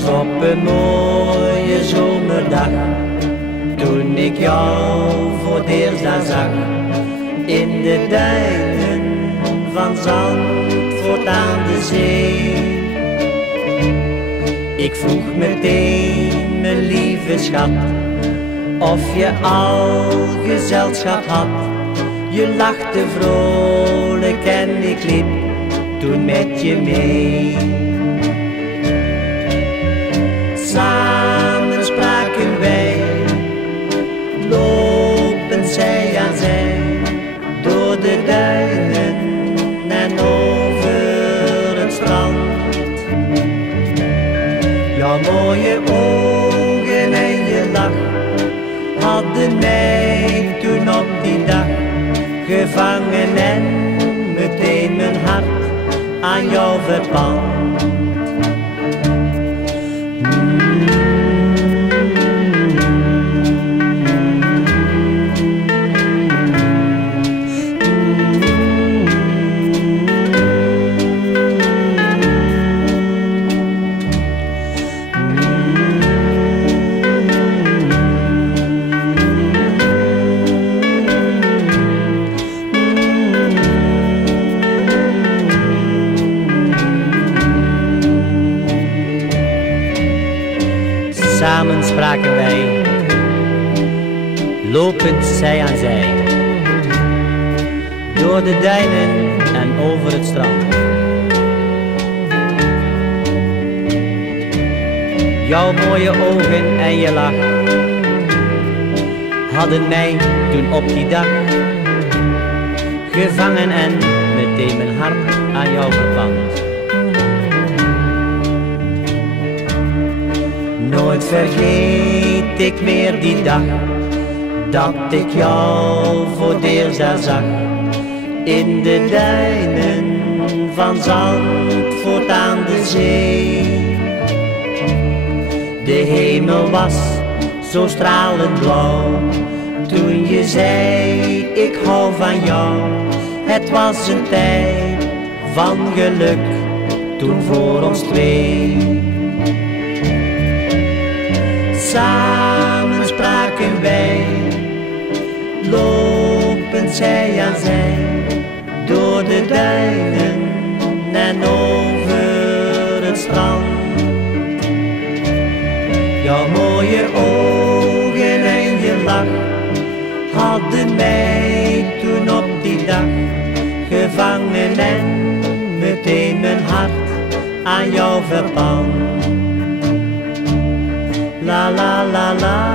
was op een mooie zomerdag, toen ik jou voor het eerst daar zag, in de duinen van Zandvoort aan de zee. Ik vroeg meteen, mijn lieve schat, of je al gezelschap had. Je lachte vrolijk en ik liep toen met je mee. Samen spraken wij, lopend zij aan zij, door de duinen en over het strand. Jouw mooie ogen en je lach hadden mij toen op die dag gevangen en meteen mijn hart aan jou verpand. Samen spraken wij, lopend zij aan zij, door de duinen en over het strand. Jouw mooie ogen en je lach hadden mij toen op die dag gevangen en meteen mijn hart aan jou verpand. Nooit vergeet ik meer die dag, dat ik jou voor het eerst daar zag, in de duinen van Zandvoort aan de zee. De hemel was zo stralend blauw, toen je zei ik hou van jou. Het was een tijd van geluk, toen voor ons twee. Samen spraken wij, lopend zij aan zij, door de duinen en over het strand. Jouw mooie ogen en je lach hadden mij toen op die dag gevangen en meteen mijn hart aan jou verpand. La la la la.